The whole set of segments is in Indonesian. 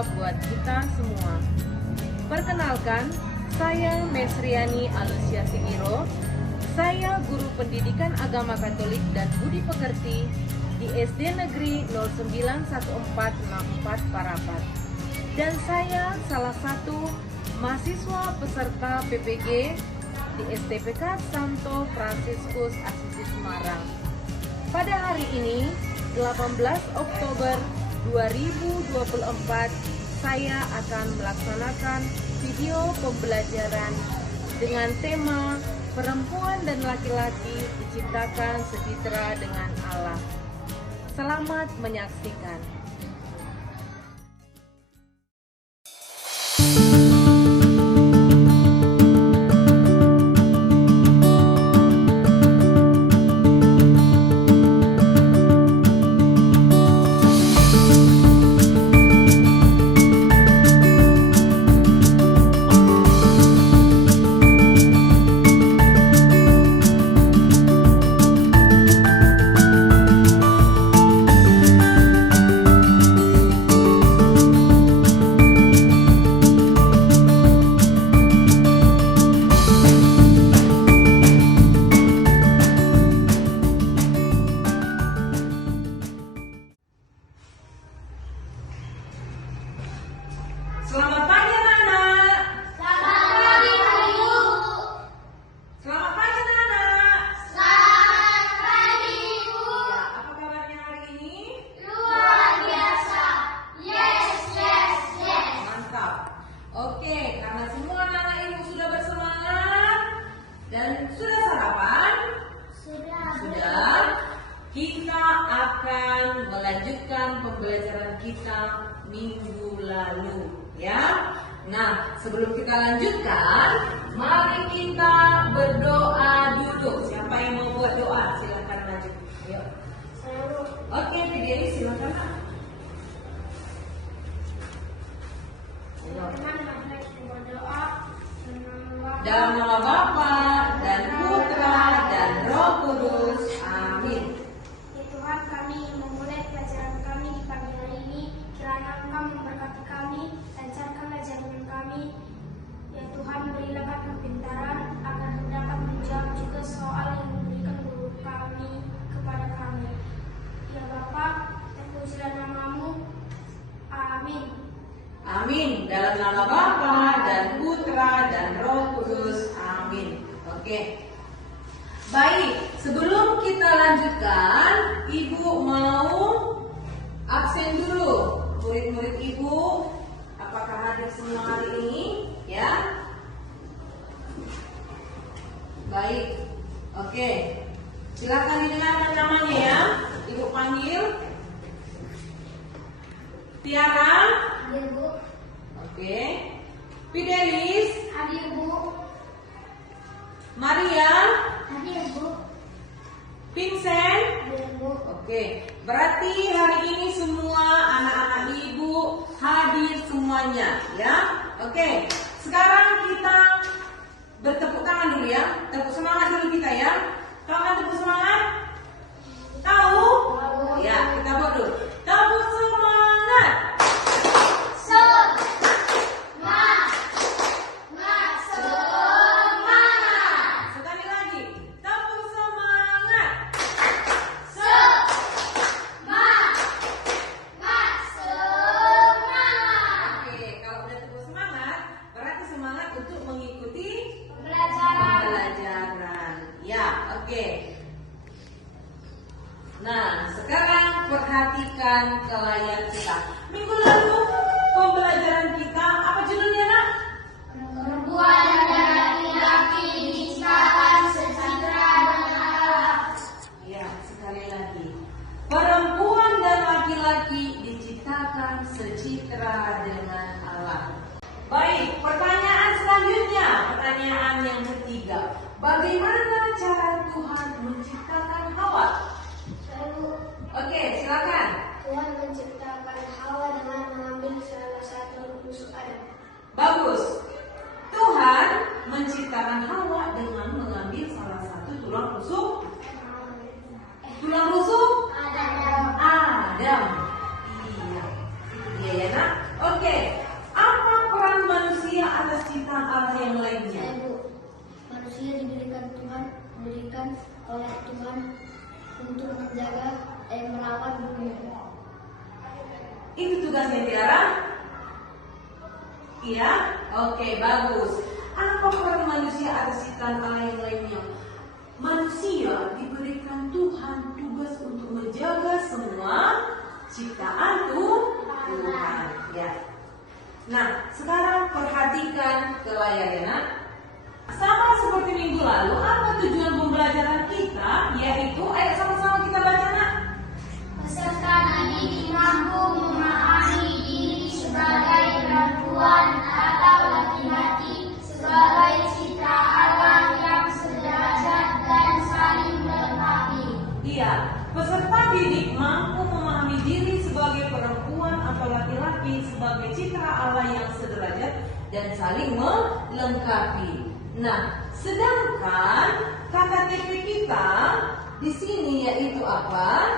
berharga buat kita semua. Perkenalkan, saya Mesriani Alusia Sigiro. Saya guru pendidikan agama Katolik dan budi pekerti di SD Negeri 091464 Parapat. Dan saya salah satu mahasiswa peserta PPG di STPK Santo Fransiskus Asisi Semarang. Pada hari ini, 18 Oktober 2024, saya akan melaksanakan video pembelajaran dengan tema perempuan dan laki-laki diciptakan setara dengan Allah. Selamat menyaksikan. Selamat pagi anak-anak. Selamat pagi Ibu. Selamat pagi anak-anak. Selamat pagi Ibu. Ya, apa kabarnya hari ini? Luar biasa. Yes, yes, yes. Mantap. Oke, karena semua anak-anak ibu sudah bersemangat dan sudah sarapan, sudah. Kita akan melanjutkan pembelajaran kita minggu lalu, ya. Nah, sebelum kita lanjutkan, mari kita berdoa dulu. Siapa yang mau buat doa? Silakan maju. Ayo. Oke, Fidelis silakan. Ayo. Dalam nama Bapa dan Putra dan Roh Kudus. Amin. Ya Tuhan, kami memulai pelajaran kami di pagi hari ini. Kiranya Engkau memberkati kami, lancarkanlah jalan kami. Ya Tuhan, berilah kami kepintaran agar dapat menjawab juga soal yang diberikan guru kami kepada kami. Ya Bapa, terpujilah namamu. Amin. Amin. Dalam nama Bapa dan Putra dan Roh Kudus. Amin. Oke. Baik, sebelum kita lanjutkan, Ibu mau absen dulu. Murid-murid Ibu, apakah hadir semua hari ini? Ya. Baik. Oke. Silakan didengarkan namanya ya. Ibu panggil. Tiara. Hadir Bu. Oke. Fidelis. Hadir Bu. Maria. Hadir Bu. Vincent. Hadir Bu. Oke, berarti hari ini semua anak-anak ibu hadir semuanya, ya. Oke, sekarang kita bertepuk tangan dulu ya. Tepuk semangat dulu kita ya. Tahu kan tepuk semangat? Tahu? Ya, kita buat dulu. Tepuk semangat. Sekali lagi. Tepuk semangat. Oke, kalau udah tepuk semangat, berarti semangat untuk mengikuti pembelajaran. Ya, oke. Nah, sekarang perhatikan ke layar kita. Minggu lalu pembelajaran kita apa judulnya, Nak? Perempuan dan laki-laki diciptakan setara dengan Allah. Ya, sekali lagi. Perempuan dan laki-laki diciptakan secitra dengan Allah. Baik, pertanyaan selanjutnya, pertanyaan yang ketiga. Bagaimana cara Tuhan menciptakan Hawa? Oke, silakan. Tuhan menciptakan Hawa dengan mengambil salah satu rusuk Adam. Bagus. Tuhan menciptakan Hawa dengan mengambil salah satu tulang rusuk. Tulang rusuk Adam. Adam. Iya. Iya ya, Nak. Oke. manusia diberikan oleh Tuhan untuk menjaga merawat bumi. Itu tugasnya Tiara? Iya? Oke, bagus. Apa peran manusia atas ciptaan Allah yang lainnya? Manusia diberikan Tuhan tugas untuk menjaga semua ciptaan Tuhan. Ya. Nah, sekarang perhatikan ke layar ya nak. Sama seperti minggu lalu, apa tujuan pembelajaran kita? Yaitu, ayo sama-sama kita baca nak. Peserta didik mampu memahami diri sebagai perempuan atau laki-laki sebagai cipta Allah yang sederajat dan saling melengkapi. Iya, peserta didik mampu memahami diri sebagai perempuan atau laki-laki sebagai citra Allah yang sederajat dan saling melengkapi. Nah, sedangkan KKTP kita di sini yaitu apa?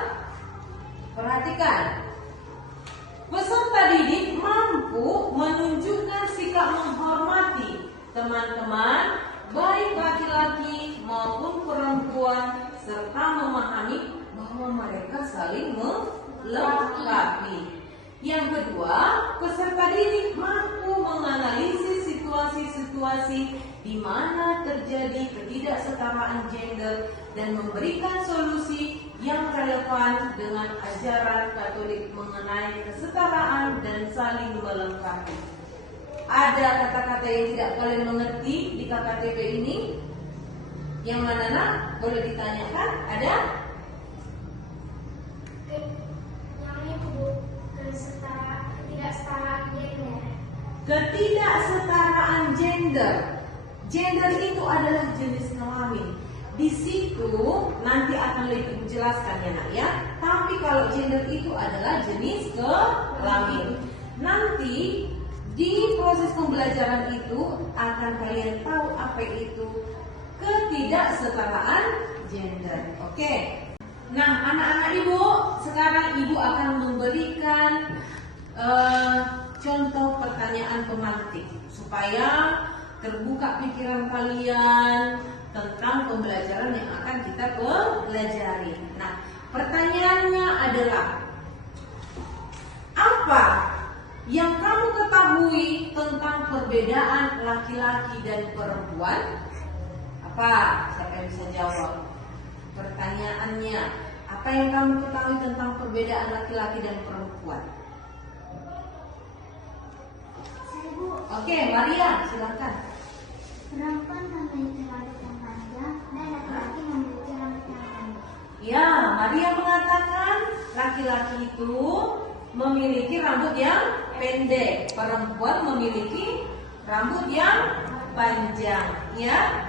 Perhatikan. Peserta didik mampu menunjukkan sikap menghormati teman-teman, baik laki-laki maupun perempuan, serta memahami bahwa mereka saling melengkapi. Yang kedua, peserta didik mampu menganalisis situasi-situasi di mana terjadi ketidaksetaraan gender dan memberikan solusi yang relevan dengan ajaran Katolik mengenai kesetaraan dan saling melengkapi. Ada kata-kata yang tidak kalian mengerti di KKTP ini? Yang mana nak? Boleh ditanyakan? Ada? Yang itu Bu, ketidaksetaraan gender. Ketidaksetaraan gender. Gender itu adalah jenis kelamin. Di situ nanti akan lebih menjelaskan ya nak ya. Tapi kalau gender itu adalah jenis kelamin. Nanti di proses pembelajaran itu akan kalian tahu apa itu ketidaksetaraan gender. Oke. Nah, anak-anak ibu, sekarang ibu akan memberikan contoh pertanyaan pemantik supaya terbuka pikiran kalian tentang pembelajaran yang akan kita pelajari. Nah, pertanyaannya adalah apa yang kamu ketahui tentang perbedaan laki-laki dan perempuan? Apa? Siapa yang bisa jawab? Pertanyaannya, apa yang kamu ketahui tentang perbedaan laki-laki dan perempuan? Oke, Maria, silakan. Perempuan memiliki rambut yang panjang dan laki-laki memiliki rambut yang pendek. Ya, Maria mengatakan laki-laki itu memiliki rambut yang pendek, perempuan memiliki rambut yang panjang. Ya,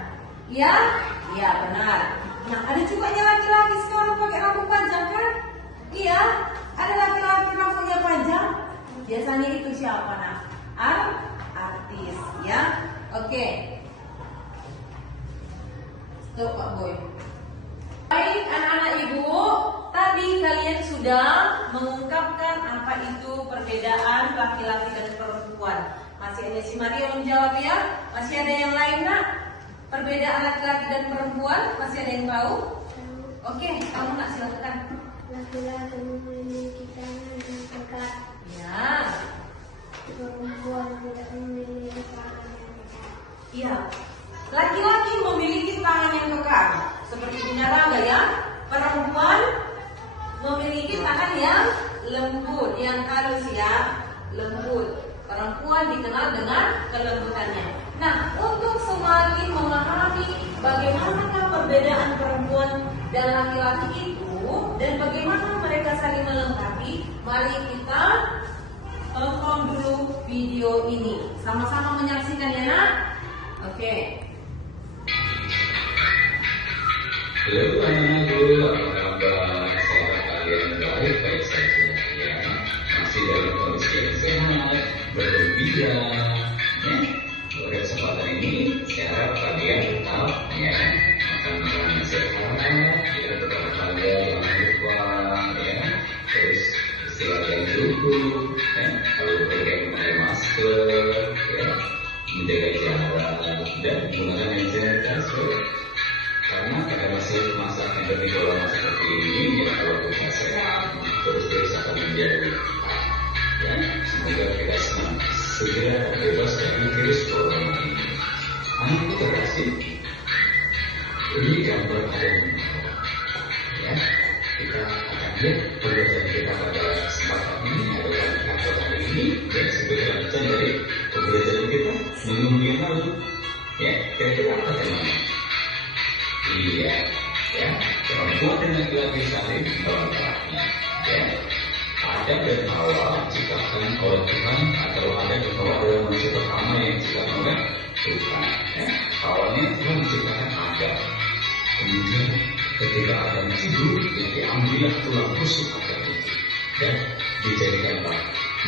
ya, ya benar. Nah, ada juga laki-laki sekarang pakai rambut panjang kan? Iya, ada laki-laki rambutnya panjang. Biasanya itu siapa nak? Artis, ya. Oke. Stop Pak Boy. Baik anak-anak ibu, tadi kalian sudah mengungkapkan apa itu perbedaan laki-laki dan perempuan. Masih ada si Maria menjawab ya? Masih ada yang lain nak? Perbedaan laki-laki dan perempuan masih ada yang tahu? Oke, kamu nak silakan. Laki-laki memiliki tangan yang tegak. Ya. Perempuan tidak memiliki tangan yang tegak. Iya. Laki-laki memiliki tangan yang kekar, seperti punya Rangga ya. Perempuan memiliki tangan yang lembut, yang halus ya, lembut. Perempuan dikenal dengan kelembutannya. Nah, untuk semakin memahami bagaimana perbedaan perempuan dan laki-laki itu dan bagaimana mereka saling melengkapi, mari kita tonton dulu video ini. Sama-sama menyaksikan ya nak? Oke. Halo anak-anakku, apa kabar? Semoga kalian baik-baik saja ya. Masih dalam kondisi yang sehat, bergembira. Ya, pada kesempatan ini saya harap kalian tetap ya makan makanan yang sehat, ya tetap olahraga jangan lupa ya. Terus istirahat yang cukup, ya. Kalau bekerja memakai masker, ya, menjaga jarak dan menggunakan hand sanitizer sulit. Karena pada masa pandemi corona seperti ini, ya kalau kita sehat, terus akan menjadi ya, semoga kita segera terbebas dari virus corona ini. Anakku terkasih, ini gambar ada ya. Kita akan lihat pembelajaran kita pada kesempatan ini adalah gambar hari ini dan sebagai lanjutan dari pembelajaran kita minggu yang lalu. Ya, kira-kira apa temanya? Iya, ya, perempuan dan laki-laki saling melengkapi. Ya, Adam dan Hawa diciptakan oleh Tuhan, atau Adam dan Hawa adalah manusia pertama yang diciptakan oleh Tuhan. Ya, awalnya Tuhan menciptakan Adam. Kemudian ketika Adam tidur, diambillah tulang rusuk Adam itu dan dijadikanlah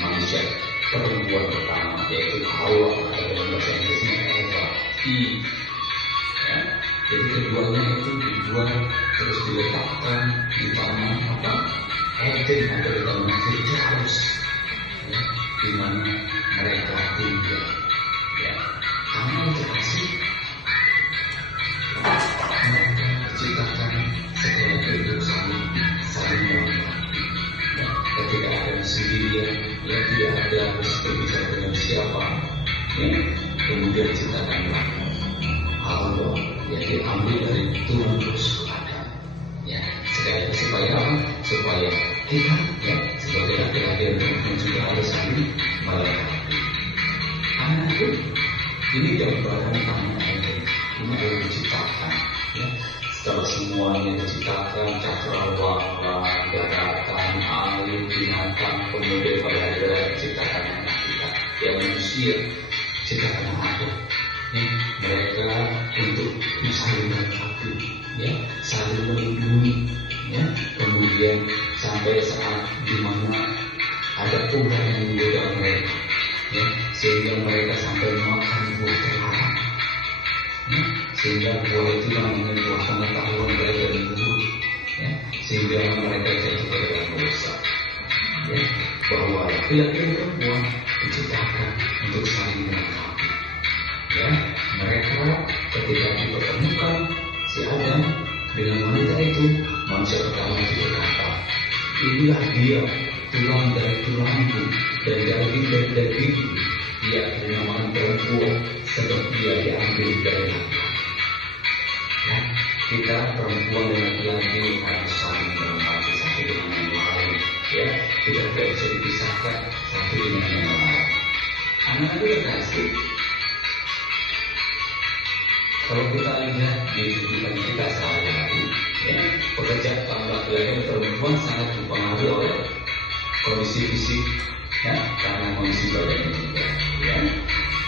manusia perempuan pertama, yaitu Hawa, atau dalam bahasa Inggrisnya Eva. Ya, jadi keduanya itu dibuat terus diletakkan di taman apa? Eden atau di taman Firdaus, ya, di mana mereka tinggal. Ya, karena terkasih mereka diciptakan setelah itu saling melengkapi. Ya, ketika ada sendirian, ya tidak ada harus berbicara dengan siapa. Ya, kemudian diciptakanlah Allah yang diambil dari Tuhan terus Adam. Ya, sekali lagi supaya apa? Supaya kita ya sebagai laki-laki dan perempuan juga harus saling melengkapi. Anakku, ini gambaran tanah Eden. Ini adalah diciptakan. Ya, setelah semuanya diciptakan, cakrawala, daratan, air, binatang, kemudian pada hari terakhir diciptakan anak kita, yang manusia diciptakan Adam. Mereka untuk saling melengkapi, ya, saling melindungi, ya. Kemudian sampai saat dimana ada ular yang menggoda mereka, ya, sehingga mereka sampai makan buah terlarang, ya, sehingga buah itu namanya buah pengetahuan baik dan buruk, ya, sehingga mereka jatuh ke dalam dosa, ya, bahwa laki-laki dan perempuan diciptakan untuk saling melengkapi. Ya, mereka ketika dipertemukan si Adam dengan wanita itu, manusia pertama itu berkata, inilah dia, tulang dari tulangku dan daging dari dagingku. Dia dinamakan perempuan sebab dia diambil dari laki-laki. Ya, kita perempuan dan laki-laki harus saling melengkapi satu dengan yang lain. Ya, tidak bisa dipisahkan satu dengan yang lain. Anak-anak terkasih, kalau kita lihat di kehidupan kita sehari-hari, ya, pekerjaan laki-laki dan perempuan sangat dipengaruhi oleh kondisi fisik, ya, karena kondisi badan juga, ya.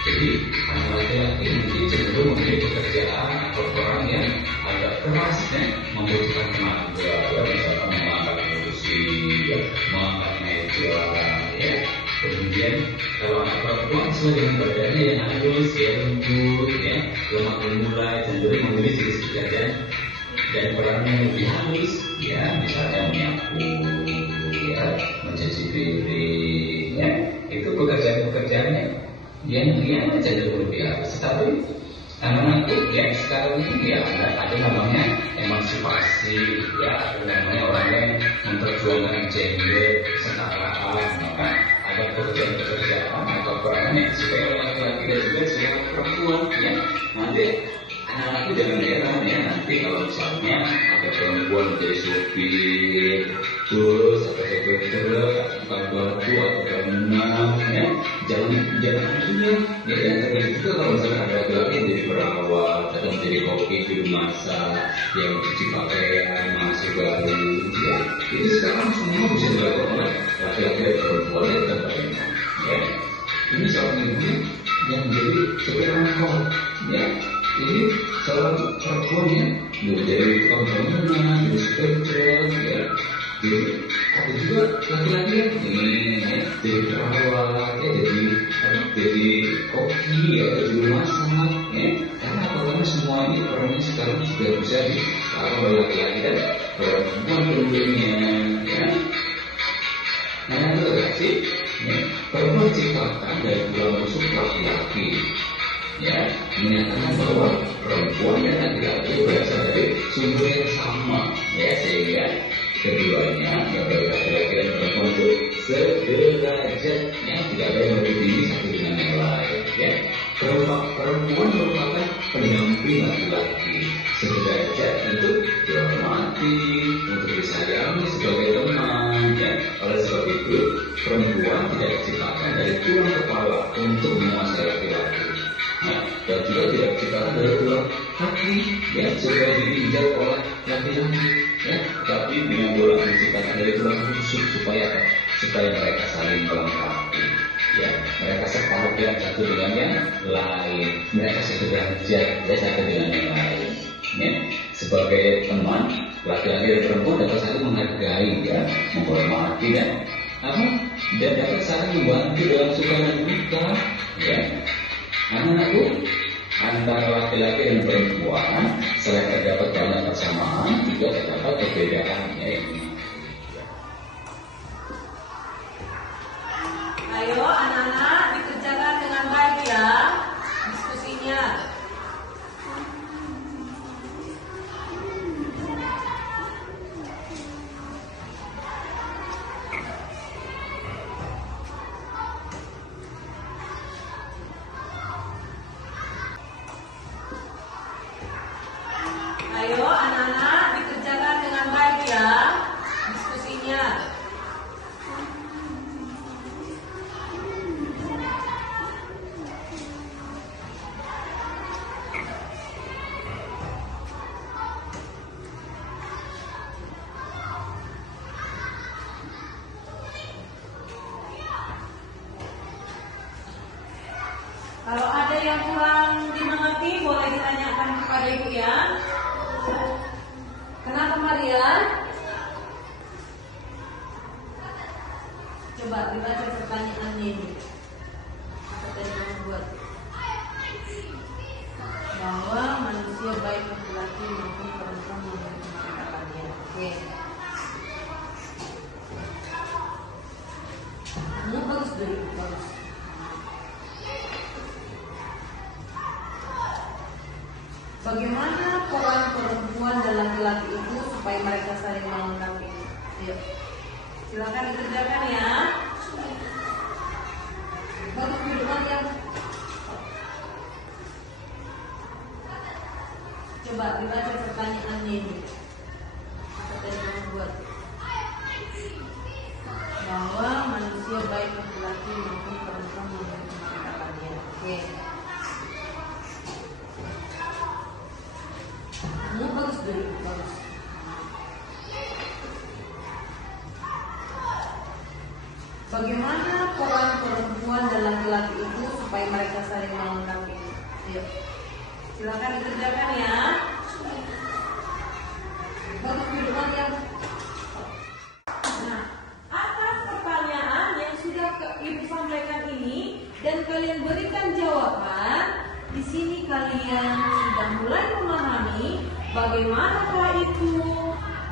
Jadi anak laki-laki mungkin cenderung memilih pekerjaan atau peran yang agak keras, ya, membutuhkan tenaga, ya, misalkan mengangkat kursi, ya, mengangkat meja, ya. Kemudian kalau anak perempuan sesuai dengan badannya yang halus, ya, lembut, ya, lemah gemulai, cenderung memilih jenis pekerjaan dan perannya yang lebih halus, ya, misalnya menyapu, ya, mencuci piring, ya, itu pekerjaan-pekerjaannya yang cenderung lebih halus. Tapi anak-anakku yang sekarang ini ya ada namanya emansipasi, ya, ada namanya orang yang memperjuangkan gender kesetaraan, maka ada pekerjaan-pekerjaan atau peran yang disukai oleh laki-laki dan juga disukai oleh perempuan, ya. Nanti anak-anakku jangan heran, ya, nanti kalau misalnya ada perempuan menjadi supir terus atau supir truk, tukang batu atau bangunan, ya, jangan akhirnya, ya, yang terjadi juga kalau misalnya ada laki-laki yang jadi perawat atau menjadi koki di rumah masak, yang cuci pakaian masih baru, ya, itu sekarang semua bisa dilakukan oleh laki-laki dan perempuan yang terbaik, ya. Ini seorang ibu yang menjadi supir angkot, ya. Ini seorang perempuan yang menjadi tukang bangunan, jadi supir truk, ya. Jadi ada juga laki-laki yang ini, jadi perawat, ya, jadi koki, ya, jadi masak, ya. Karena semua ini perannya sekarang sudah bisa dilakukan oleh laki-laki dan perempuan dulunya, ya. Nah, yang terakhir, ya, perempuan diciptakan dari tulang rusuk laki-laki, ya, menyatakan bahwa perempuan dan perempuan merupakan pendamping laki-laki, sederajat untuk dihormati, untuk disayangi sebagai teman. Ya. Oleh sebab itu, perempuan tidak diciptakan dari tulang kepala untuk menguasai laki-laki. Nah, dan juga tidak diciptakan dari tulang hati, ya, supaya diinjak oleh laki-laki. Ya, tapi dengan tulang diciptakan dari tulang rusuk supaya apa? Supaya mereka saling melengkapi. Ya, mereka sepadan satu dengan yang lain. Mereka sederajat satu dengan yang lain. Ya, sebagai teman, laki-laki dan perempuan dapat saling menghargai, ya, menghormati dan dapat saling membantu dalam suka dan duka. Ya, anak-anakku, antara laki-laki dan perempuan selain terdapat banyak persamaan, juga terdapat perbedaannya. Ayo anak-anak dikerjakan dengan baik ya diskusinya. Ayo anak-anak dikerjakan dengan baik ya diskusinya. Kalau ada yang kurang dimengerti, boleh ditanyakan kepada ibu ya. Kenapa Maria? Coba dibaca pertanyaannya ini. Apa tadi kamu buat? Bahwa manusia baik laki-laki maupun perempuan memiliki ciptaannya. Oke. Bagus dulu, bagus. Bagaimana peran perempuan dan laki-laki itu supaya mereka saling melengkapi? Ayo, silakan dikerjakan ya. Bagus duluan ya. Coba dibaca pertanyaannya ini. Apa tadi kamu buat? Bahwa manusia baik laki-laki maupun perempuan memiliki ciptaannya. Oke. Bagus dulu, bagus. Bagaimana peran perempuan dan laki-laki itu supaya mereka saling melengkapi? Ayo, silakan dikerjakan ya. Bagus duluan ya. Nah, atas pertanyaan yang sudah ibu sampaikan ini dan kalian berikan jawaban, di sini kalian sudah mulai memahami bagaimanakah itu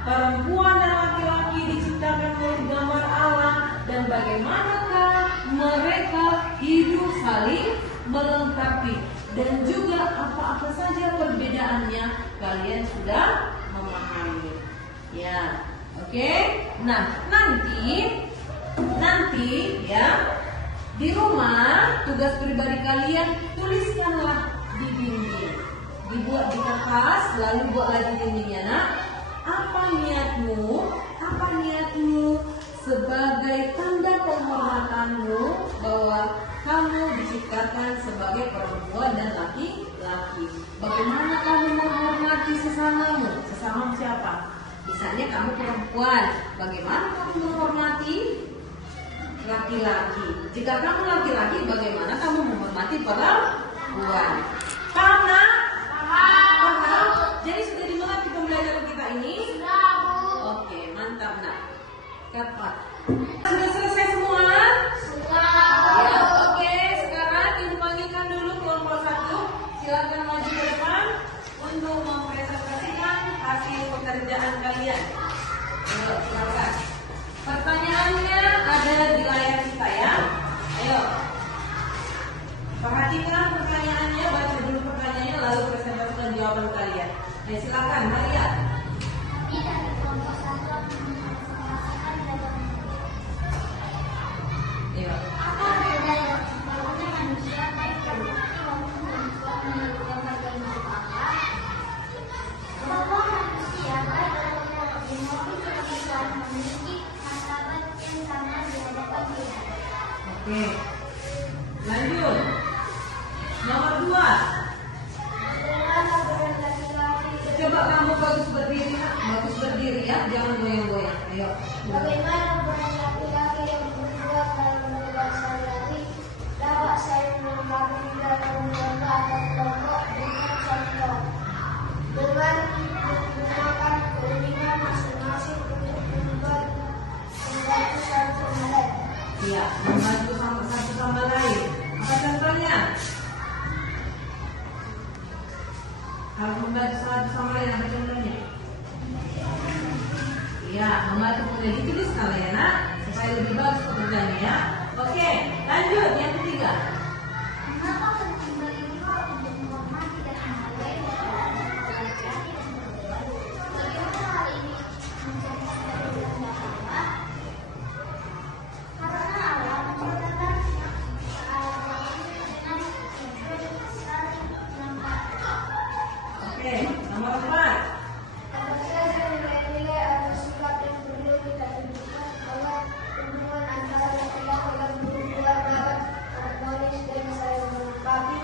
perempuan dan laki-laki diciptakan oleh gambar Allah dan bagaimanakah mereka hidup saling melengkapi dan juga apa-apa saja perbedaannya kalian sudah memahami. Ya, oke. Nah, nanti ya di rumah tugas pribadi kalian tuliskanlah di dinding. Dibuat di kertas, lalu buat lagi dindingnya. Nak, apa niatmu sebagai tanda penghormatanmu bahwa kamu diciptakan sebagai perempuan dan laki-laki. Bagaimana kamu menghormati sesamamu? Sesama siapa? Misalnya kamu perempuan, bagaimana kamu menghormati laki-laki? Jika kamu laki-laki, bagaimana kamu menghormati perempuan? Paham nak? Paham? Jadi sudah dimengerti pembelajaran kita ini? Sudah, Bu. Oke, mantap nak. Dapat. Sudah selesai semua? Sudah. Ya, oke. Sekarang ibu panggilkan dulu kelompok 1. Silakan maju ke depan untuk mempresentasikan hasil pekerjaan kalian. Ayo, silakan. Pertanyaannya ada di layar kita ya. Ayo. Perhatikan pertanyaannya, baca dulu pertanyaannya, lalu presentasikan jawaban kalian. Ayo silakan, Maria. Kita di kelompok 1 akan mempresentasikan jawaban. Ayo. Apa beda yang membangunnya manusia baik laki-laki maupun perempuan? berdiri ya, jangan goyang-goyang. Ayo. Bagaimana peran laki-laki yang berbuat dalam membuat sehari-hari dapat saya melengkapi dalam lomba atau kelompok dengan contoh dengan menggunakan keunikan masing-masing untuk membantu satu sama lain. Iya, membantu satu sama lain. Apa contohnya? Kalau membantu satu sama lain, apa contohnya? Iya, membantu mudah dituliskan ya nak, supaya lebih bagus pekerjaannya ya. Oke, lanjut yang ketiga. Mengapa penting bagi kita untuk menghormati dan menghargai laki-laki dan perempuan? Bagaimana hal ini menjadi sebagai kehendak Allah? Karena Allah menciptakan dengan saling melengkapi. Oke, nomor 4. Apa saja nilai-nilai atau sikap yang perlu kita tunjukkan agar hubungan antara laki-laki dan perempuan dapat harmonis dan saling melengkapi.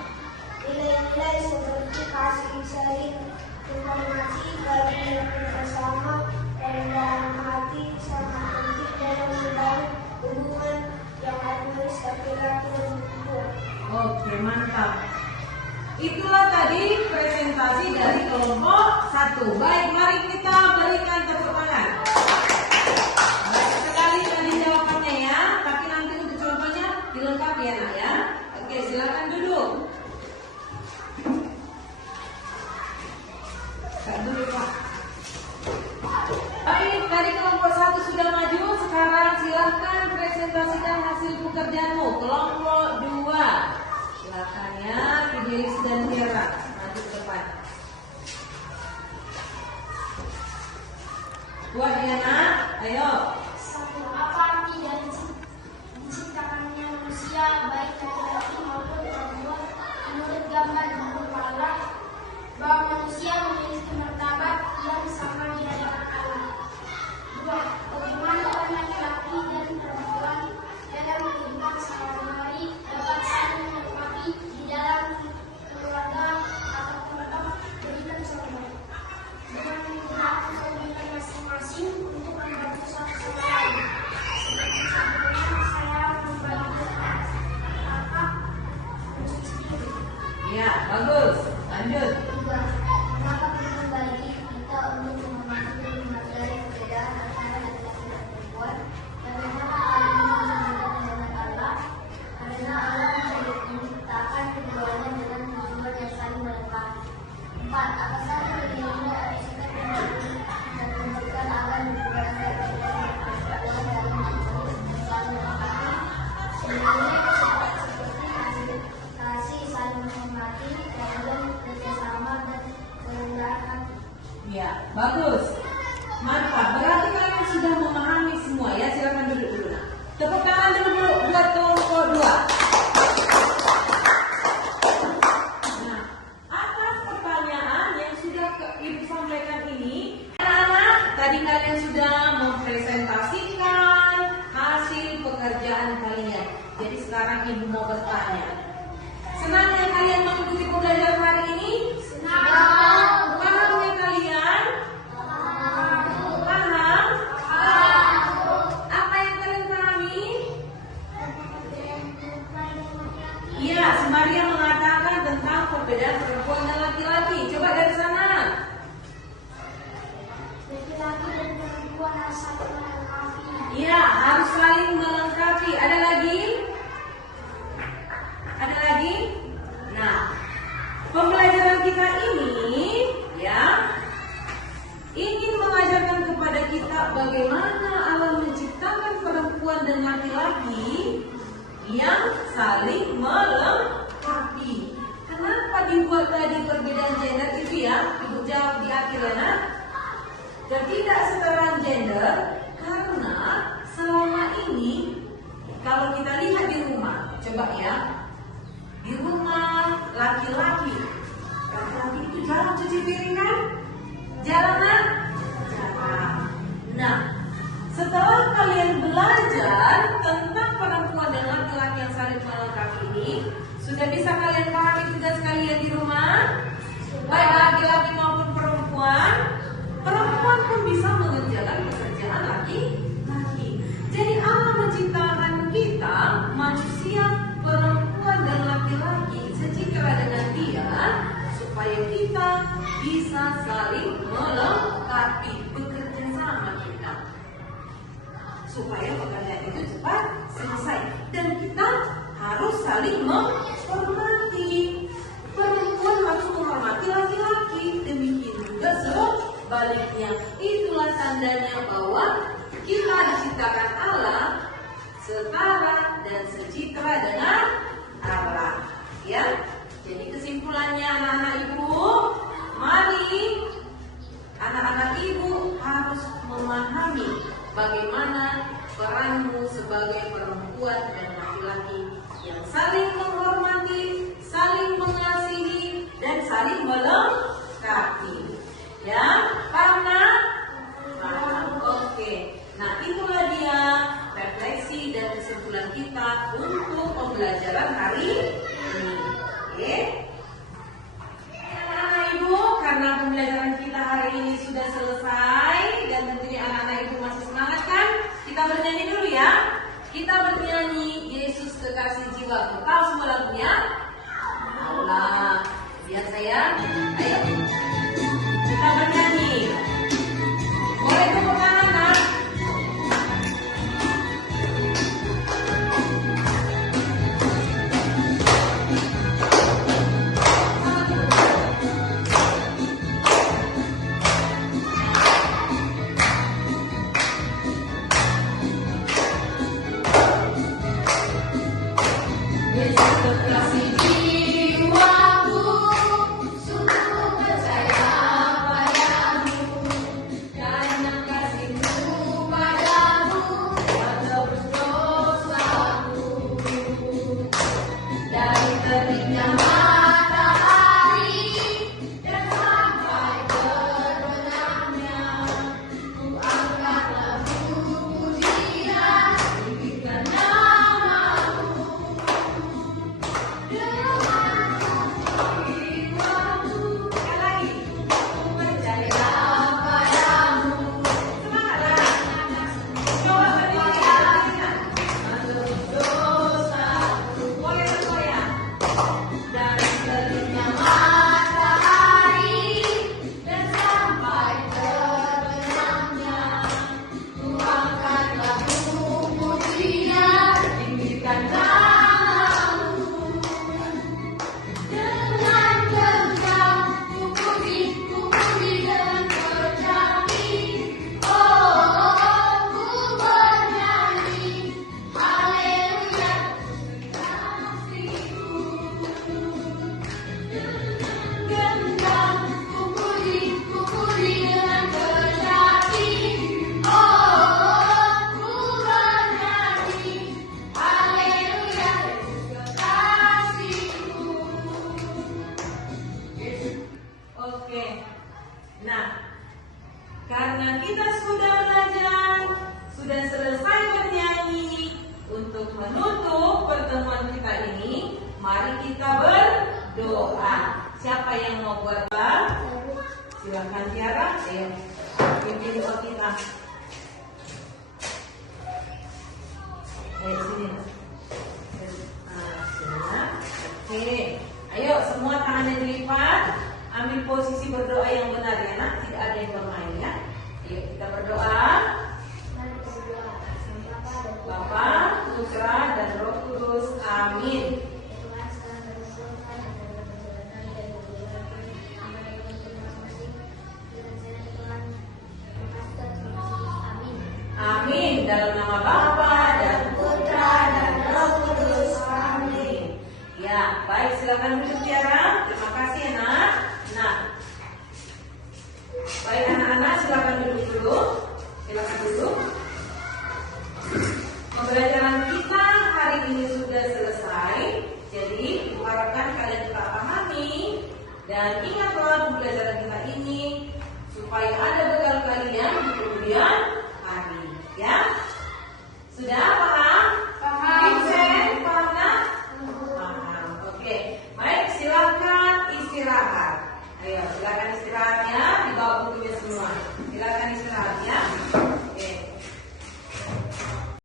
Nilai-nilai seperti kasih sayang, menghormati, bagi bersama, kerendahan hati sangat penting dalam membangun hubungan yang harmonis laki-laki dan perempuan. Oke, mantap. Itulah tadi presentasi dari kelompok 1. Baik, mari kita berikan tepuk tangan. Baik sekali tadi jawabannya ya, tapi nanti untuk contohnya dilengkapi ya nak ya. Oke, silakan duduk. Kak dulu Pak. Baik, tadi kelompok 1 sudah maju. Sekarang silakan presentasikan hasil pekerjaanmu. Kelompok 2. Silakan ya, Fidelis dan Tiara maju ke depan. Buat ya nak, ayo. Satu, apa arti dari diciptakannya manusia baik laki-laki maupun perempuan menurut gambar di muka Allah bahwa manusia memiliki martabat yang sama di hadapan Allah. Dua, bagaimana peran laki-laki dan perempuan dalam kehidupan sehari-hari dapat saling melengkapi di dalam keluarga atau keluarga berikan contoh dengan menggunakan keunikan masing-masing untuk membantu satu sama lain. Seperti sebelumnya saya membagi apa mencuci diri. Ya, bagus. Lanjut. Tiga, mengapa penting bagi kita untuk menghormati dan menghargai perbedaan antara laki-laki dan perempuan? Bagaimana hal ini menunjukkan dengan Allah? Karena Allah menciptakan keduanya dengan tujuan yang saling melengkapi. Empat, apa saja nilai-nilai atau sikap yang perlu kita tunjukkan agar hubungan antara laki-laki dan perempuan dalam harmonis dan saling melengkapi? Nilai-nilai seperti kasih, saling menghormati, keadilan, kerjasama, dan kerendahan. Ya, bagus. Mantap. Berarti kalian sudah memahami semua ya. Silakan duduk dulu nak. Tepuk tangan dulu buat kelompok 2. Nah, atas pertanyaan yang sudah Ibu sampaikan ini, anak-anak, tadi kalian sudah mempresentasikan hasil pekerjaan kalian. Jadi sekarang Ibu mau bertanya. Senangnya kalian mengikuti pembelajaran hari ini? Senang. Pahamnya kalian? Paham? Apa yang kalian pahami? Iya, Maria mengatakan tentang perbedaan perempuan dan laki-laki. Coba dari sana. Laki-laki dan perempuan harus saling melengkapi. Iya, harus saling melengkapi. Ada lagi? Ada lagi? Nah, pembelajaran kita ini ya ingin mengajarkan kepada kita bagaimana Allah menciptakan perempuan dan laki-laki yang saling melengkapi. Kenapa dibuat tadi perbedaan gender itu ya? Ibu jawab di akhir ya nak. Ketidaksetaraan gender karena selama ini kalau kita lihat di rumah, coba ya, di rumah laki-laki itu jarang cuci piring kan? Jarang kan? Jarang. Nah, setelah kalian belajar tentang perempuan dan laki-laki yang saling melengkapi ini, sudah bisa kalian pahami tugas kalian di rumah? Baik laki-laki maupun perempuan, perempuan pun bisa mengerjakan supaya kita bisa saling melengkapi bekerja sama kita, supaya pekerjaan itu cepat selesai. Dan kita harus saling menghormati. Perempuan harus menghormati laki-laki, demikian juga sebaliknya. Itulah tandanya bahwa kita diciptakan Allah setara dan secitra dengan Allah. Ya, jadi kesimpulannya anak-anak ibu, mari anak-anak ibu harus memahami bagaimana peranmu sebagai perempuan dan laki-laki yang saling menghormati, saling mengasihi, dan saling melengkapi. Ya, karena oke. Nah, itulah dia refleksi dan kesimpulan kita untuk pembelajaran hari ini. Oke. Anak-anak ibu, karena pembelajaran kita hari ini sudah selesai dan tentunya anak-anak ibu masih semangat kan? Kita bernyanyi dulu ya. Kita bernyanyi Yesus Kekasih Jiwaku. Tahu semua lagunya? Allah. Biar saya. Ayo. Kita bernyanyi. Boleh tepuk tangan, nak? Yesus kekasih jiwaku, sungguh percaya padamu, karena kasih-Mu padaku telah tebus dosaku. Dari terbitnya matahari dan sampai terbenamnya, ku angkat lagu pujian, tinggikan nama-Mu. Oke. Nah, karena kita sudah belajar, sudah selesai bernyanyi, untuk menutup pertemuan kita ini, mari kita berdoa. Siapa yang mau berdoa? Silakan Tiara. Ayo, pimpin doa kita. Ayo sini. Oke. Ayo semua tangannya dilipat. Ambil posisi berdoa yang benar ya nak, tidak ada yang bermain ya. Yuk kita berdoa. Bapa, Putra, dan Roh Kudus. Amin. Amin. Dalam nama Bapa dan Putra dan Roh Kudus. Amin. Ya, baik, silakan duduk Tiara. Terima kasih ya nak. Nah, baik anak-anak, silakan duduk dulu. Silakan duduk. Pembelajaran kita hari ini sudah selesai. Jadi, diharapkan kalian tetap pahami dan ingatlah pembelajaran kita ini supaya ada